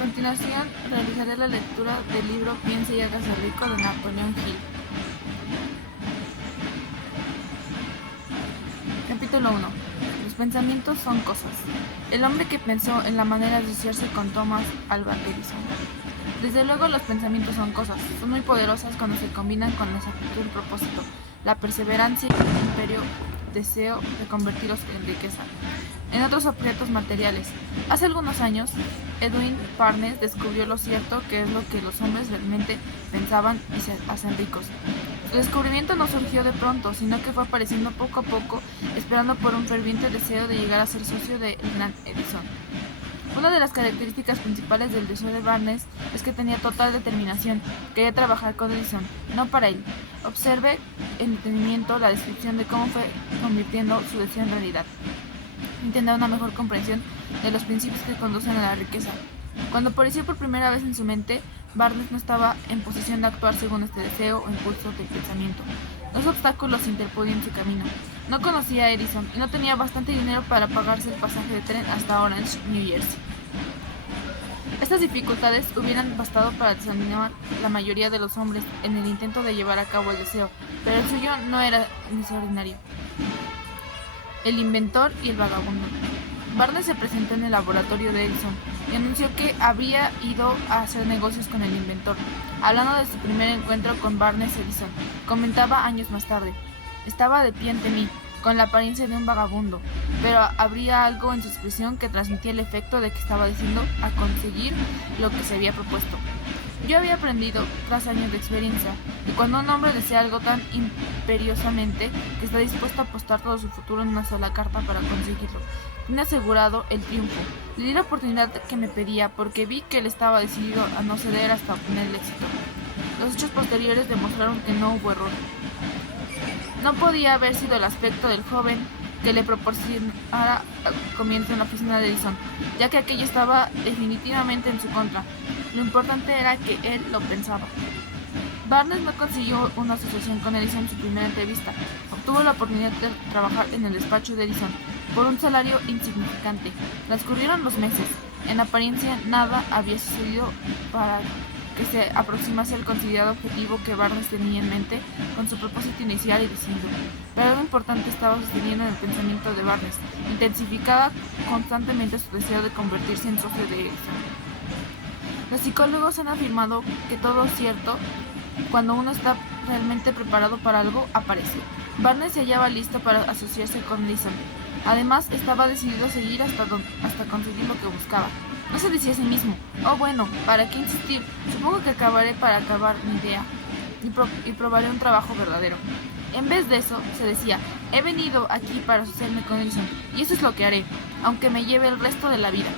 continuación realizaré la lectura del libro Piense y hágase rico de Napoleón Hill. Capítulo 1. Los pensamientos son cosas. El hombre que pensó en la manera de asociarse con Thomas Alva Edison. Desde luego los pensamientos son cosas. Son muy poderosas cuando se combinan con la exactitud del propósito, la perseverancia y el imperio deseo de convertirlos en riqueza, en otros objetos materiales. Hace algunos años, Edwin Barnes descubrió lo cierto que es lo que los hombres realmente pensaban y se hacen ricos. Su descubrimiento no surgió de pronto, sino que fue apareciendo poco a poco, esperando por un ferviente deseo de llegar a ser socio de gran Edison. Una de las características principales del deseo de Barnes es que tenía total determinación, quería trabajar con Edison, no para él. Observe en detenimiento la descripción de cómo fue convirtiendo su deseo en realidad y tendrá una mejor comprensión de los principios que conducen a la riqueza. Cuando apareció por primera vez en su mente, Barnes no estaba en posición de actuar según este deseo o impulso del pensamiento. Dos obstáculos se interponían en su camino. No conocía a Edison y no tenía bastante dinero para pagarse el pasaje de tren hasta Orange, New Jersey. Estas dificultades hubieran bastado para desanimar la mayoría de los hombres en el intento de llevar a cabo el deseo, pero el suyo no era extraordinario. El inventor y el vagabundo. Barnes se presentó en el laboratorio de Edison y anunció que había ido a hacer negocios con el inventor. Hablando de su primer encuentro con Barnes, Edison comentaba años más tarde: estaba de pie ante mí, con la apariencia de un vagabundo, pero habría algo en su expresión que transmitía el efecto de que estaba diciendo a conseguir lo que se había propuesto. Yo había aprendido, tras años de experiencia, que cuando un hombre desea algo tan imperiosamente que está dispuesto a apostar todo su futuro en una sola carta para conseguirlo, tiene asegurado el triunfo. Le di la oportunidad que me pedía porque vi que él estaba decidido a no ceder hasta obtener el éxito. Los hechos posteriores demostraron que no hubo error. No podía haber sido el aspecto del joven que le proporcionara comienzo en la oficina de Edison, ya que aquello estaba definitivamente en su contra. Lo importante era que él lo pensaba. Barnes no consiguió una asociación con Edison en su primera entrevista. Obtuvo la oportunidad de trabajar en el despacho de Edison por un salario insignificante. Transcurrieron los meses. En apariencia nada había sucedido para que se aproximase al considerado objetivo que Barnes tenía en mente con su propósito inicial y decidido. Pero algo importante estaba sosteniendo en el pensamiento de Barnes. Intensificaba constantemente su deseo de convertirse en socio de Edison. Los psicólogos han afirmado que todo es cierto cuando uno está realmente preparado para algo, aparece. Barnes se hallaba listo para asociarse con Edison. Además, estaba decidido a seguir hasta conseguir lo que buscaba. No se decía a sí mismo: oh bueno, ¿para qué insistir? Supongo que acabaré para acabar mi idea y probaré un trabajo verdadero. En vez de eso, se decía: he venido aquí para asociarme con Edison, y eso es lo que haré, aunque me lleve el resto de la vida.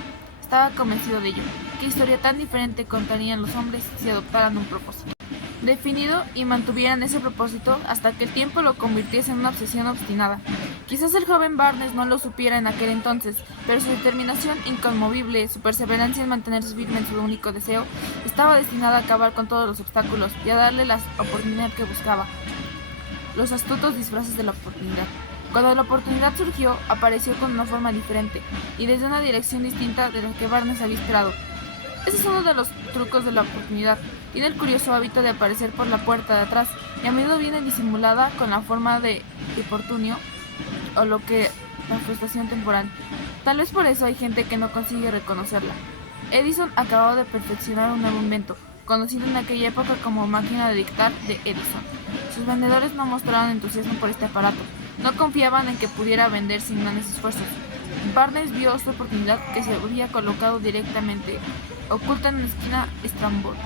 Estaba convencido de ello. ¿Qué historia tan diferente contarían los hombres si adoptaran un propósito definido y mantuvieran ese propósito hasta que el tiempo lo convirtiese en una obsesión obstinada? Quizás el joven Barnes no lo supiera en aquel entonces, pero su determinación inconmovible, su perseverancia en mantenerse firme en su único deseo, estaba destinada a acabar con todos los obstáculos y a darle la oportunidad que buscaba. Los astutos disfraces de la oportunidad. Cuando la oportunidad surgió, apareció con una forma diferente y desde una dirección distinta de lo que Barnes había esperado. Ese es uno de los trucos de la oportunidad. Tiene el curioso hábito de aparecer por la puerta de atrás y a menudo viene disimulada con la forma de infortunio o lo que la frustración temporal. Tal vez por eso hay gente que no consigue reconocerla. Edison acababa de perfeccionar un nuevo invento, conocido en aquella época como máquina de dictar de Edison. Sus vendedores no mostraban entusiasmo por este aparato. No confiaban en que pudiera vender sin grandes esfuerzos. Barnes vio su oportunidad que se había colocado directamente oculta en una esquina estrambótica,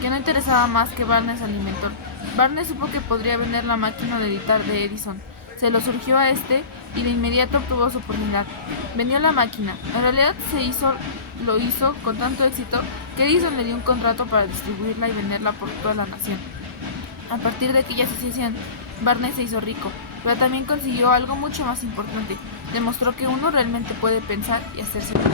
que no interesaba más que Barnes al inventor. Barnes supo que podría vender la máquina de editar de Edison. Se lo surgió a este y de inmediato obtuvo su oportunidad. Vendió la máquina. En realidad lo hizo con tanto éxito que Edison le dio un contrato para distribuirla y venderla por toda la nación. A partir de aquella asociación, Barnes se hizo rico, pero también consiguió algo mucho más importante. Demostró que uno realmente puede pensar y hacerse rico.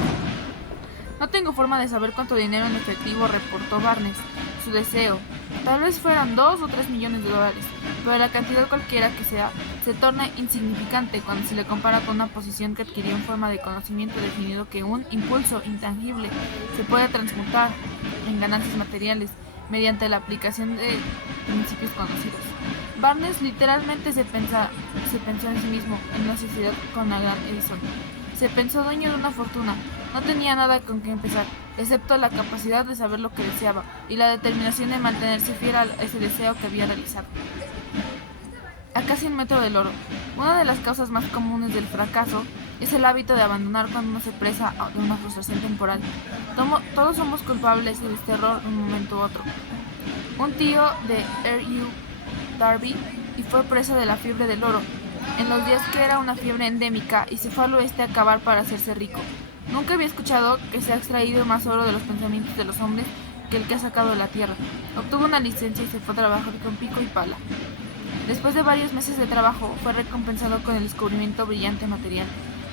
No tengo forma de saber cuánto dinero en efectivo reportó Barnes. su deseo. Tal vez fueran 2 o 3 millones de dólares, pero la cantidad cualquiera que sea se torna insignificante cuando se le compara con una posición que adquirió en forma de conocimiento definido que un impulso intangible se puede transmutar en ganancias materiales mediante la aplicación de principios conocidos. Barnes literalmente se pensó en sí mismo en una sociedad con la gran Edison. Se pensó dueño de una fortuna. No tenía nada con que empezar, excepto la capacidad de saber lo que deseaba y la determinación de mantenerse fiel a ese deseo que había realizado. A casi un metro del oro. Una de las causas más comunes del fracaso es el hábito de abandonar cuando uno se presa de una frustración temporal. Todos somos culpables de este error en un momento u otro. Un tío de R.U. Darby y fue preso de la fiebre del oro, en los días que era una fiebre endémica, y se fue al oeste a cavar para hacerse rico. Nunca había escuchado que se ha extraído más oro de los pensamientos de los hombres que el que ha sacado de la tierra. Obtuvo una licencia y se fue a trabajar con pico y pala. Después de varios meses de trabajo, fue recompensado con el descubrimiento brillante material.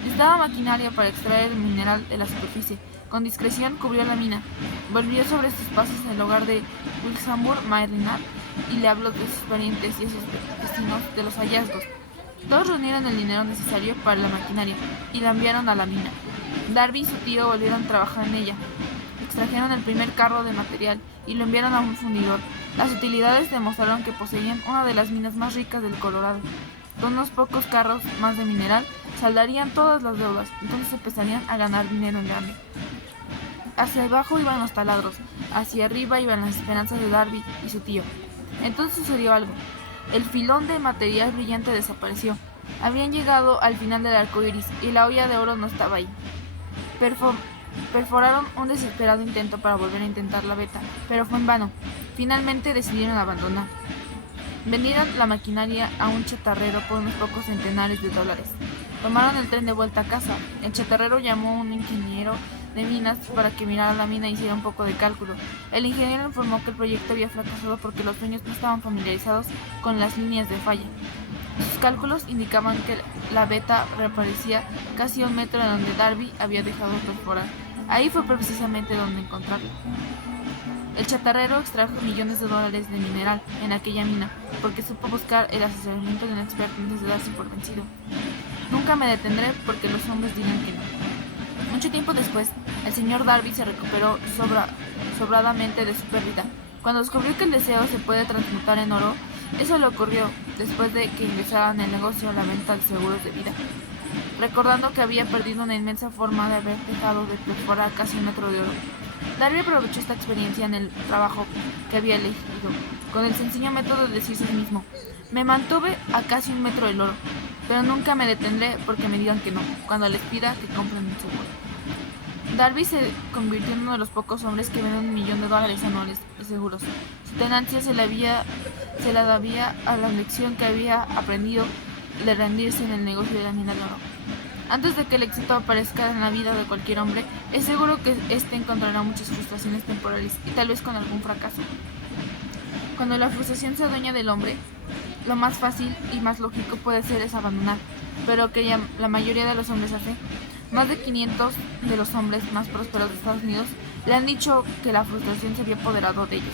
Necesitaba maquinaria para extraer el mineral de la superficie. Con discreción cubrió la mina. Volvió sobre sus pasos en el hogar de Wilsamur, Maryland, y le habló de sus parientes y sus vecinos de los hallazgos. Todos reunieron el dinero necesario para la maquinaria y la enviaron a la mina. Darby y su tío volvieron a trabajar en ella. Extrajeron el primer carro de material y lo enviaron a un fundidor. Las utilidades demostraron que poseían una de las minas más ricas del Colorado. Con unos pocos carros más de mineral, saldarían todas las deudas, entonces empezarían a ganar dinero en grande. Hacia abajo iban los taladros, hacia arriba iban las esperanzas de Darby y su tío. Entonces sucedió algo. El filón de material brillante desapareció. Habían llegado al final del arco iris y la olla de oro no estaba ahí. Perforaron un desesperado intento para volver a intentar la veta, pero fue en vano. Finalmente decidieron abandonar. Vendieron la maquinaria a un chatarrero por unos pocos centenares de dólares. Tomaron el tren de vuelta a casa. El chatarrero llamó a un ingeniero de minas para que mirara la mina y hiciera un poco de cálculo. El ingeniero informó que el proyecto había fracasado porque los dueños no estaban familiarizados con las líneas de falla. Sus cálculos indicaban que la veta reaparecía casi a un metro de donde Darby había dejado de perforar. Ahí fue precisamente donde encontrarlo. El chatarrero extrajo millones de dólares de mineral en aquella mina, porque supo buscar el asesoramiento de un experto antes de darse por vencido. Nunca me detendré porque los hombres dirán que no. Mucho tiempo después, el señor Darby se recuperó sobradamente de su pérdida. Cuando descubrió que el deseo se puede transmutar en oro, eso le ocurrió después de que ingresara en el negocio a la venta de seguros de vida, recordando que había perdido una inmensa forma de haber dejado de perforar casi un metro de oro. Darby aprovechó esta experiencia en el trabajo que había elegido, con el sencillo método de decirse a sí mismo: me mantuve a casi un metro del oro, pero nunca me detendré porque me digan que no, cuando les pida que compren un seguro. Darby se convirtió en uno de los pocos hombres que venden $1 millón anuales de seguros. Su tenacia se la debía a la lección que había aprendido de rendirse en el negocio de la mina de oro. Antes de que el éxito aparezca en la vida de cualquier hombre, es seguro que éste encontrará muchas frustraciones temporales y tal vez con algún fracaso. Cuando la frustración se adueña del hombre, lo más fácil y más lógico puede ser es abandonar, pero que la mayoría de los hombres hace. Más de 500 de los hombres más prósperos de Estados Unidos le han dicho que la frustración se había apoderado de ellos.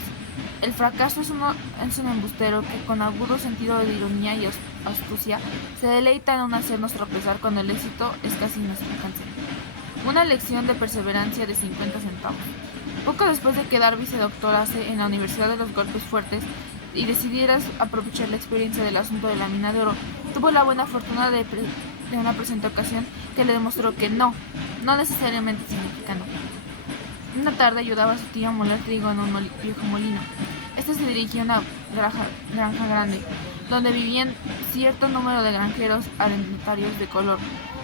El fracaso es un embustero que, con agudo sentido de ironía y astucia, se deleita en hacernos tropezar cuando el éxito es casi nuestro alcance. Una lección de perseverancia de 50 centavos. Poco después de que Darby se doctorase en la Universidad de los Golpes Fuertes y decidiera aprovechar la experiencia del asunto de la mina de oro, tuvo la buena fortuna de una presente ocasión que le demostró que no necesariamente significa no. Una tarde ayudaba a su tío a moler trigo en un viejo molino. Este se dirigía a una granja grande, donde vivían cierto número de granjeros arrendatarios de color.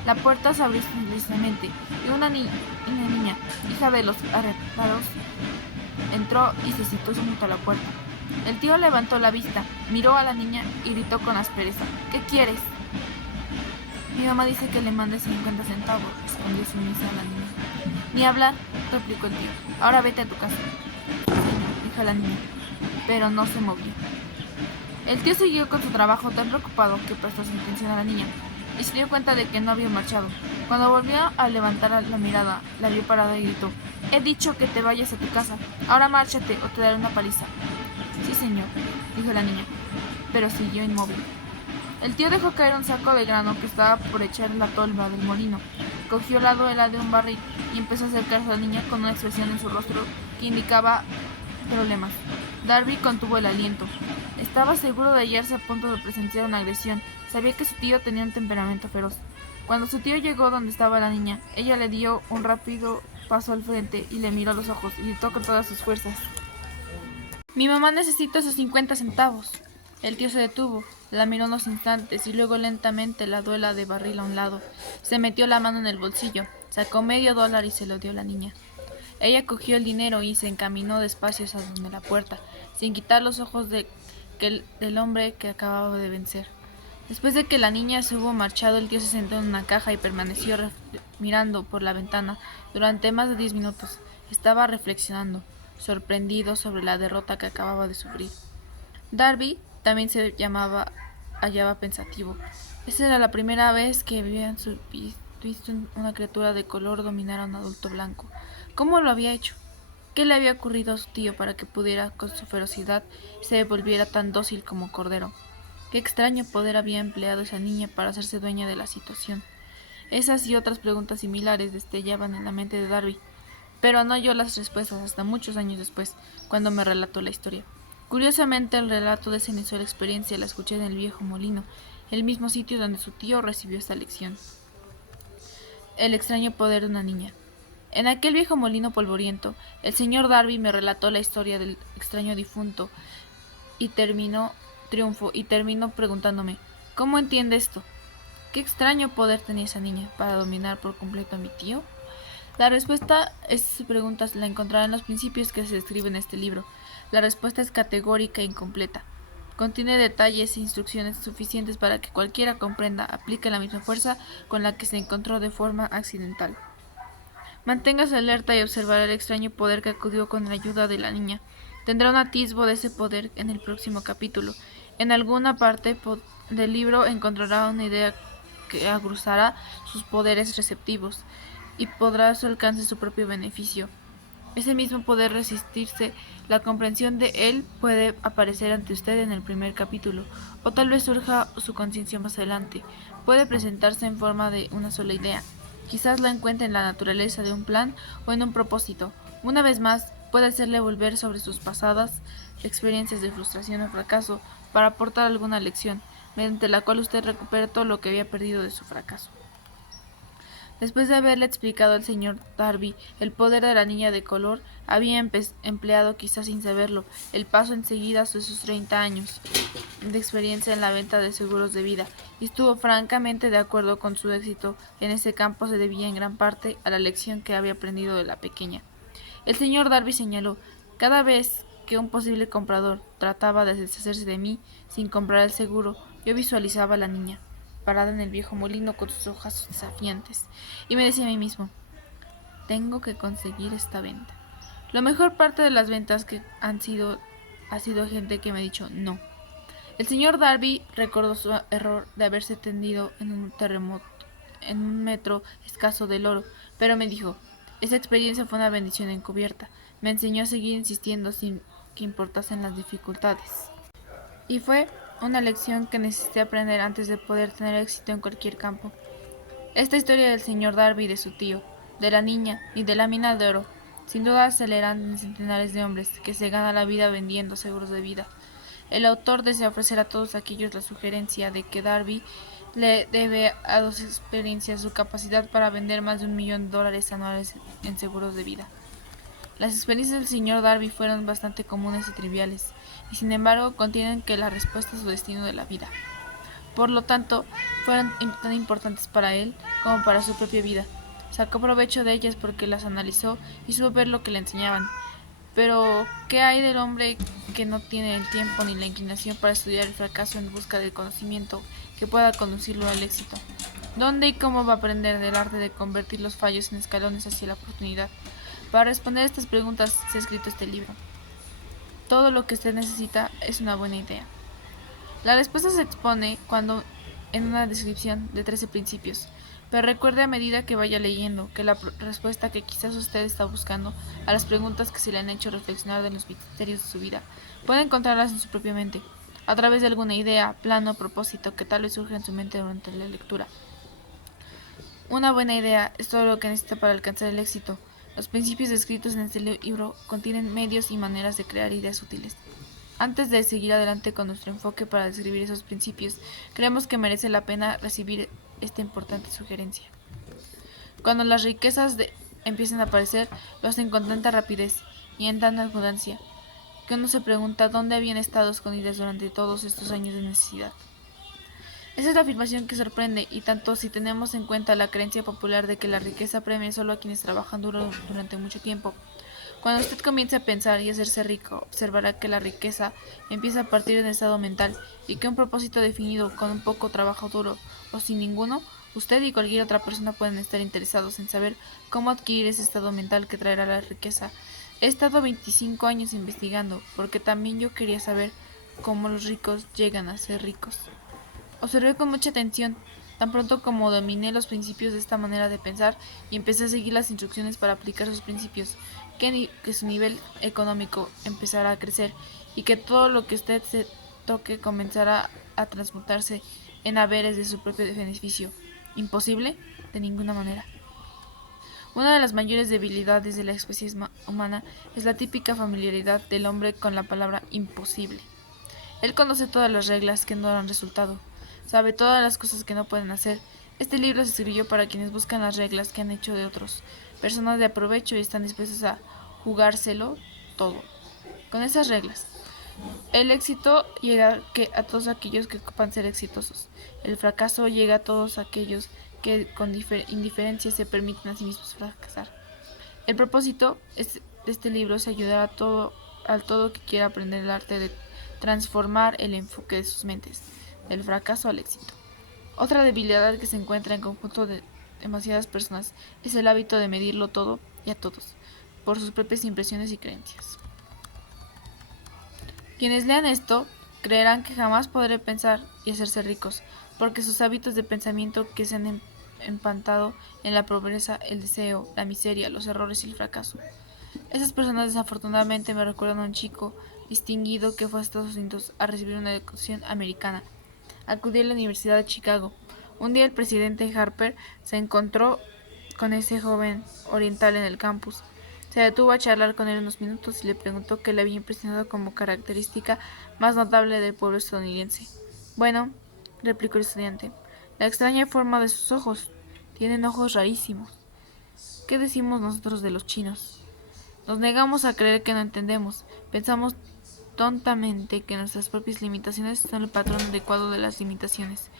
La puerta se abrió silenciosamente y una niña, hija de los arrendatados, entró y se situó junto a la puerta. El tío levantó la vista, miró a la niña y gritó con aspereza: ¿qué quieres? Mi mamá dice que le mande 50 centavos, respondió sumisa a la niña. Ni hablar, replicó el tío. Ahora vete a tu casa. Señor, dijo la niña, pero no se movió. El tío siguió con su trabajo tan preocupado que prestó su atención a la niña y se dio cuenta de que no había marchado. Cuando volvió a levantar la mirada, la vio parada y gritó: He dicho que te vayas a tu casa. Ahora márchate o te daré una paliza. Sí, señor, dijo la niña, pero siguió inmóvil. El tío dejó caer un saco de grano que estaba por echar en la tolva del molino. Cogió la duela de un barril y empezó a acercarse a la niña con una expresión en su rostro que indicaba problemas. Darby contuvo el aliento. Estaba seguro de hallarse a punto de presenciar una agresión. Sabía que su tío tenía un temperamento feroz. Cuando su tío llegó donde estaba la niña, ella le dio un rápido paso al frente y le miró a los ojos y gritó con todas sus fuerzas: «Mi mamá necesita esos 50 centavos». El tío se detuvo, la miró unos instantes y luego lentamente la duela de barril a un lado. Se metió la mano en el bolsillo, sacó $medio y se lo dio a la niña. Ella cogió el dinero y se encaminó despacio hacia donde la puerta, sin quitar los ojos del hombre que acababa de vencer. Después de que la niña se hubo marchado, el tío se sentó en una caja y permaneció mirando por la ventana durante más de 10 minutos. Estaba reflexionando, sorprendido sobre la derrota que acababa de sufrir. Darby también se hallaba pensativo. Esa era la primera vez que habían visto una criatura de color dominar a un adulto blanco. ¿Cómo lo había hecho? ¿Qué le había ocurrido a su tío para que pudiera, con su ferocidad, se volviera tan dócil como cordero? ¿Qué extraño poder había empleado esa niña para hacerse dueña de la situación? Esas y otras preguntas similares destellaban en la mente de Darby, pero no halló las respuestas hasta muchos años después, cuando me relató la historia. Curiosamente, el relato de esa inusual experiencia la escuché en el viejo molino, el mismo sitio donde su tío recibió esta lección. El extraño poder de una niña. En aquel viejo molino polvoriento, el señor Darby me relató la historia del extraño difunto y terminó preguntándome: ¿cómo entiende esto? ¿Qué extraño poder tenía esa niña para dominar por completo a mi tío? La respuesta a estas preguntas la encontrará en los principios que se describen en este libro. La respuesta es categórica e incompleta. Contiene detalles e instrucciones suficientes para que cualquiera comprenda, aplique la misma fuerza con la que se encontró de forma accidental. Manténgase alerta y observará el extraño poder que acudió con la ayuda de la niña. Tendrá un atisbo de ese poder en el próximo capítulo. En alguna parte del libro encontrará una idea que aguzará sus poderes receptivos y podrá a su alcance su propio beneficio. Ese mismo poder resistirse, la comprensión de él puede aparecer ante usted en el primer capítulo, o tal vez surja su conciencia más adelante. Puede presentarse en forma de una sola idea. Quizás la encuentre en la naturaleza de un plan o en un propósito. Una vez más, puede hacerle volver sobre sus pasadas experiencias de frustración o fracaso para aportar alguna lección, mediante la cual usted recupere todo lo que había perdido de su fracaso. Después de haberle explicado al señor Darby el poder de la niña de color, había empleado, quizás sin saberlo, el paso enseguida de sus 30 años de experiencia en la venta de seguros de vida, y estuvo francamente de acuerdo con su éxito en ese campo se debía en gran parte a la lección que había aprendido de la pequeña. El señor Darby señaló: cada vez que un posible comprador trataba de deshacerse de mí sin comprar el seguro, yo visualizaba a la niña parada en el viejo molino con sus ojos desafiantes, y me decía a mí mismo: tengo que conseguir esta venta. La mejor parte de las ventas que ha sido gente que me ha dicho no. El señor Darby recordó su error de haberse tendido en un metro escaso del oro, pero me dijo: esa experiencia fue una bendición encubierta. Me enseñó a seguir insistiendo sin que importasen las dificultades. Y fue una lección que necesité aprender antes de poder tener éxito en cualquier campo. Esta historia del señor Darby y de su tío, de la niña y de la mina de oro, sin duda aceleran en centenares de hombres que se ganan la vida vendiendo seguros de vida. El autor desea ofrecer a todos aquellos la sugerencia de que Darby le debe a dos experiencias su capacidad para vender más de $1 millón anuales en seguros de vida. Las experiencias del señor Darby fueron bastante comunes y triviales, y sin embargo contienen que la respuesta a su destino de la vida. Por lo tanto, fueron tan importantes para él como para su propia vida. Sacó provecho de ellas porque las analizó y supo ver lo que le enseñaban. Pero, ¿qué hay del hombre que no tiene el tiempo ni la inclinación para estudiar el fracaso en busca del conocimiento que pueda conducirlo al éxito? ¿Dónde y cómo va a aprender del arte de convertir los fallos en escalones hacia la oportunidad? Para responder a estas preguntas se ha escrito este libro. Todo lo que usted necesita es una buena idea. La respuesta se expone en una descripción de 13 principios. Pero recuerde a medida que vaya leyendo que la respuesta que quizás usted está buscando a las preguntas que se le han hecho reflexionar de los misterios de su vida, puede encontrarlas en su propia mente, a través de alguna idea, plano o propósito que tal vez surja en su mente durante la lectura. Una buena idea es todo lo que necesita para alcanzar el éxito. Los principios descritos en este libro contienen medios y maneras de crear ideas útiles. Antes de seguir adelante con nuestro enfoque para describir esos principios, creemos que merece la pena recibir esta importante sugerencia. Cuando las riquezas empiezan a aparecer, lo hacen con tanta rapidez y en tanta abundancia, que uno se pregunta dónde habían estado escondidas durante todos estos años de necesidad. Esa es la afirmación que sorprende, y tanto si tenemos en cuenta la creencia popular de que la riqueza premia solo a quienes trabajan duro durante mucho tiempo. Cuando usted comience a pensar y hacerse rico, observará que la riqueza empieza a partir del estado mental y que un propósito definido con un poco trabajo duro o sin ninguno, usted y cualquier otra persona pueden estar interesados en saber cómo adquirir ese estado mental que traerá la riqueza. He estado 25 años investigando, porque también yo quería saber cómo los ricos llegan a ser ricos. Observé con mucha atención, tan pronto como dominé los principios de esta manera de pensar y empecé a seguir las instrucciones para aplicar sus principios, que su nivel económico empezará a crecer y que todo lo que usted se toque comenzará a transmutarse en haberes de su propio beneficio. ¿Imposible? De ninguna manera. Una de las mayores debilidades de la especie humana es la típica familiaridad del hombre con la palabra imposible. Él conoce todas las reglas que no dan resultado, sabe todas las cosas que no pueden hacer. Este libro se escribió para quienes buscan las reglas que han hecho de otros, personas de aprovecho y están dispuestas a jugárselo todo. Con esas reglas, el éxito llega a todos aquellos que ocupan ser exitosos. El fracaso llega a todos aquellos que con indiferencia se permiten a sí mismos fracasar. El propósito de este libro es ayudar al todo que quiera aprender el arte de transformar el enfoque de sus mentes, del fracaso al éxito. Otra debilidad que se encuentra en conjunto de demasiadas personas es el hábito de medirlo todo y a todos, por sus propias impresiones y creencias. Quienes lean esto creerán que jamás podré pensar y hacerse ricos, porque sus hábitos de pensamiento que se han empantado en la pobreza, el deseo, la miseria, los errores y el fracaso. Esas personas desafortunadamente me recuerdan a un chico distinguido que fue a Estados Unidos a recibir una educación americana. Acudí a la Universidad de Chicago. Un día el presidente Harper se encontró con ese joven oriental en el campus. Se detuvo a charlar con él unos minutos y le preguntó qué le había impresionado como característica más notable del pueblo estadounidense. Bueno, replicó el estudiante, la extraña forma de sus ojos. Tienen ojos rarísimos. ¿Qué decimos nosotros de los chinos? Nos negamos a creer que no entendemos. Pensamos tontamente que nuestras propias limitaciones son el patrón adecuado de las limitaciones.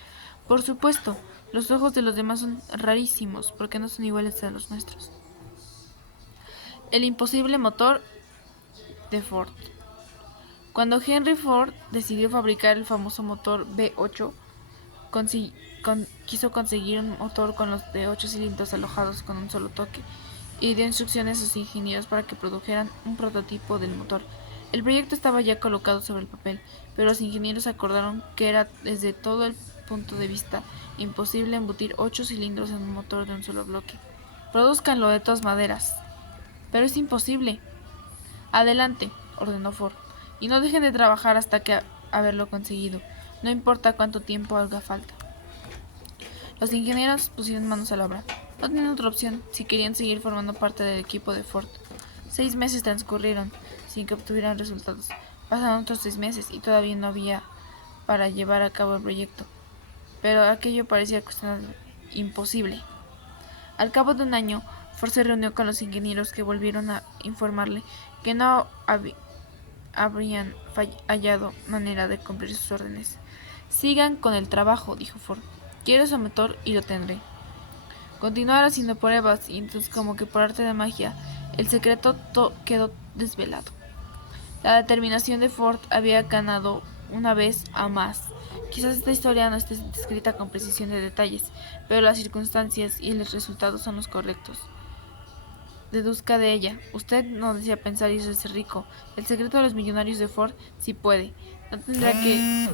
Por supuesto, los ojos de los demás son rarísimos porque no son iguales a los nuestros. El imposible motor de Ford. Cuando Henry Ford decidió fabricar el famoso motor V8, quiso conseguir un motor con los de 8 cilindros alojados con un solo toque, y dio instrucciones a sus ingenieros para que produjeran un prototipo del motor. El proyecto estaba ya colocado sobre el papel, pero los ingenieros acordaron que era, desde todo el punto de vista, imposible embutir 8 cilindros en un motor de un solo bloque. Produzcanlo de todas maneras. Pero es imposible. Adelante, ordenó Ford, y no dejen de trabajar hasta que haberlo conseguido, no importa cuánto tiempo haga falta. Los ingenieros pusieron manos a la obra. No tenían otra opción si querían seguir formando parte del equipo de Ford. 6 meses transcurrieron sin que obtuvieran resultados. Pasaron otros 6 meses y todavía no había para llevar a cabo el proyecto. Pero aquello parecía cuestionable, imposible. Al cabo de un año, Ford se reunió con los ingenieros, que volvieron a informarle que no habrían hallado manera de cumplir sus órdenes. Sigan con el trabajo, dijo Ford. Quiero ese motor y lo tendré. Continuaron haciendo pruebas y entonces, como que por arte de magia, el secreto quedó desvelado. La determinación de Ford había ganado una vez a más. Quizás esta historia no esté descrita con precisión de detalles, pero las circunstancias y los resultados son los correctos. Deduzca de ella. Usted no desea pensar y hacerse rico. El secreto de los millonarios de Ford sí puede. No tendrá que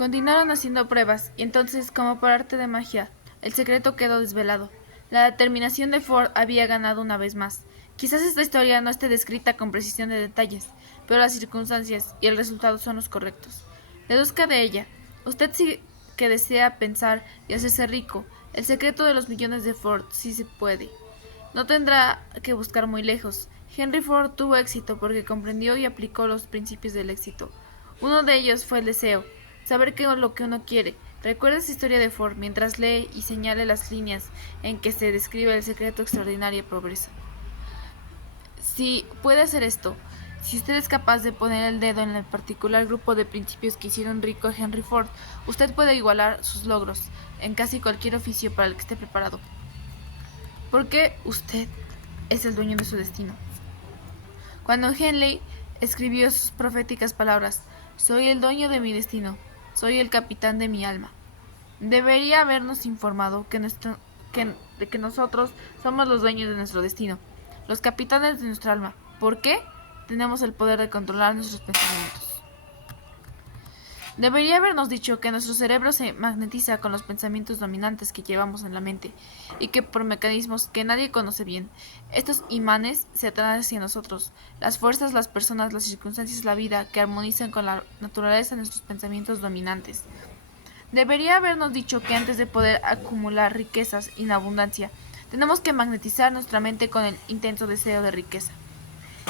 Continuaron haciendo pruebas, y entonces, como por arte de magia, el secreto quedó desvelado. La determinación de Ford había ganado una vez más. Quizás esta historia no esté descrita con precisión de detalles, pero las circunstancias y el resultado son los correctos. Deduzca de ella. Usted sí que desea pensar y hacerse rico. El secreto de los millones de Ford sí se puede. No tendrá que buscar muy lejos. Henry Ford tuvo éxito porque comprendió y aplicó los principios del éxito. Uno de ellos fue el deseo, saber qué es lo que uno quiere. Recuerda esa historia de Ford mientras lee y señale las líneas en que se describe el secreto extraordinario progreso. Si puede hacer esto, si usted es capaz de poner el dedo en el particular grupo de principios que hicieron rico a Henry Ford, usted puede igualar sus logros en casi cualquier oficio para el que esté preparado. Porque usted es el dueño de su destino. Cuando Henley escribió sus proféticas palabras, soy el dueño de mi destino, soy el capitán de mi alma, debería habernos informado de que nosotros somos los dueños de nuestro destino, los capitanes de nuestra alma. ¿Por qué? Tenemos el poder de controlar nuestros pensamientos. Debería habernos dicho que nuestro cerebro se magnetiza con los pensamientos dominantes que llevamos en la mente y que por mecanismos que nadie conoce bien, estos imanes se atraen hacia nosotros, las fuerzas, las personas, las circunstancias, la vida, que armonizan con la naturaleza de nuestros pensamientos dominantes. Debería habernos dicho que antes de poder acumular riquezas en abundancia, tenemos que magnetizar nuestra mente con el intenso deseo de riqueza,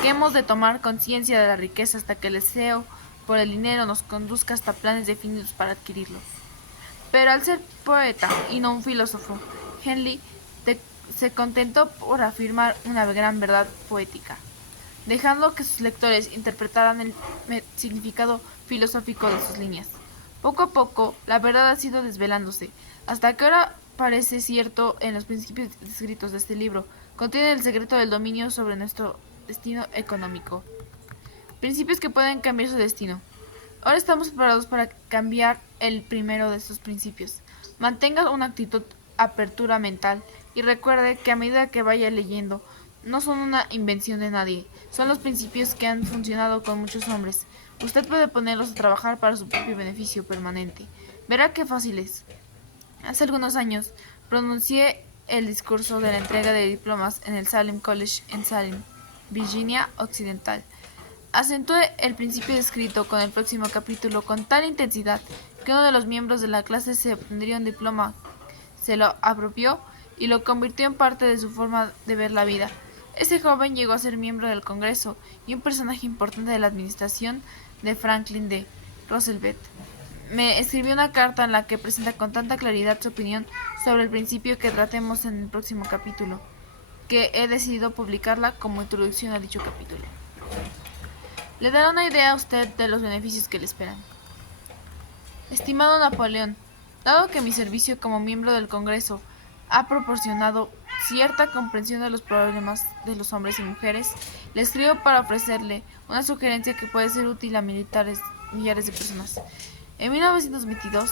que hemos de tomar conciencia de la riqueza hasta que el deseo por el dinero nos conduzca hasta planes definidos para adquirirlo. Pero al ser poeta y no un filósofo, Henley se contentó por afirmar una gran verdad poética, dejando que sus lectores interpretaran el significado filosófico de sus líneas. Poco a poco, la verdad ha sido desvelándose, hasta que ahora parece cierto en los principios descritos de este libro. Contiene el secreto del dominio sobre nuestro destino económico. Principios que pueden cambiar su destino. Ahora estamos preparados para cambiar el primero de estos principios. Mantenga una actitud apertura mental y recuerde que a medida que vaya leyendo, no son una invención de nadie, son los principios que han funcionado con muchos hombres. Usted puede ponerlos a trabajar para su propio beneficio permanente. Verá qué fácil es. Hace algunos años pronuncié el discurso de la entrega de diplomas en el Salem College en Salem, Virginia Occidental. Acentué el principio descrito con el próximo capítulo con tal intensidad que uno de los miembros de la clase se obtendría un diploma, se lo apropió y lo convirtió en parte de su forma de ver la vida. Ese joven llegó a ser miembro del Congreso y un personaje importante de la administración de Franklin D. Roosevelt. Me escribió una carta en la que presenta con tanta claridad su opinión sobre el principio que tratemos en el próximo capítulo, que he decidido publicarla como introducción a dicho capítulo. Le dará una idea a usted de los beneficios que le esperan. Estimado Napoleón, dado que mi servicio como miembro del Congreso ha proporcionado cierta comprensión de los problemas de los hombres y mujeres, le escribo para ofrecerle una sugerencia que puede ser útil a millares de personas. En 1922,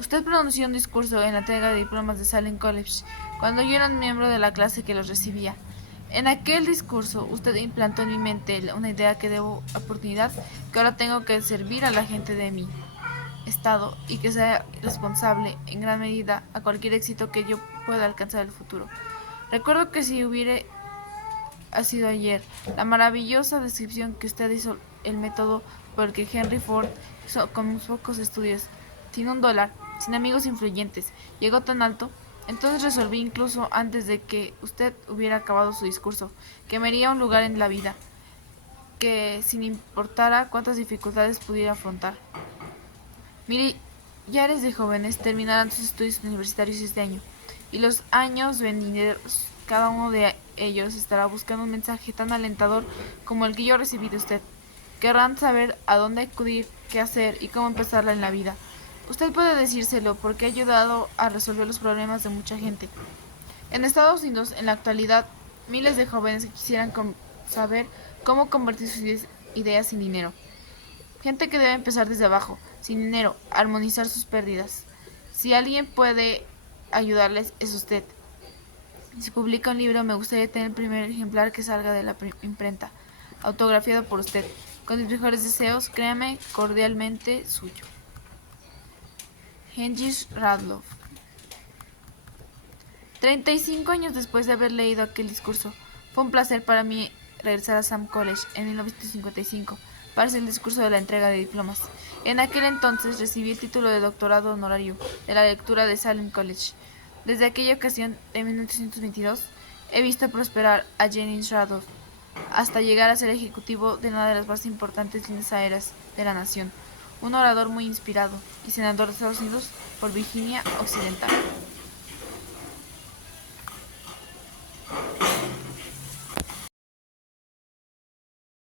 usted pronunció un discurso en la entrega de diplomas de Salem College, cuando yo era un miembro de la clase que los recibía. En aquel discurso, usted implantó en mi mente una idea que debo oportunidad, que ahora tengo que servir a la gente de mi estado y que sea responsable en gran medida a cualquier éxito que yo pueda alcanzar en el futuro. Recuerdo que si hubiera sido ayer, la maravillosa descripción que usted hizo el método por el que Henry Ford, con pocos estudios, sin $1, sin amigos influyentes, llegó tan alto. Entonces resolví, incluso antes de que usted hubiera acabado su discurso, que me haría un lugar en la vida, que sin importar cuántas dificultades pudiera afrontar. Millares de jóvenes terminarán sus estudios universitarios este año, y los años venideros, cada uno de ellos estará buscando un mensaje tan alentador como el que yo recibí de usted. Querrán saber a dónde acudir, qué hacer y cómo empezarla en la vida. Usted puede decírselo porque ha ayudado a resolver los problemas de mucha gente. En Estados Unidos, en la actualidad, miles de jóvenes que quisieran saber cómo convertir sus ideas sin dinero. Gente que debe empezar desde abajo, sin dinero, armonizar sus pérdidas. Si alguien puede ayudarles, es usted. Si publica un libro, me gustaría tener el primer ejemplar que salga de la imprenta, autografiado por usted. Con mis mejores deseos, créame, cordialmente suyo. Heinrich Radloff. 35 años después de haber leído aquel discurso, fue un placer para mí regresar a Sam College en 1955 para hacer el discurso de la entrega de diplomas. En aquel entonces recibí el título de doctorado honorario de la lectura de Salem College. Desde aquella ocasión, de 1922, he visto prosperar a Jennings Radloff hasta llegar a ser ejecutivo de una de las más importantes líneas aéreas de la nación, un orador muy inspirado y senador de Estados Unidos por Virginia Occidental.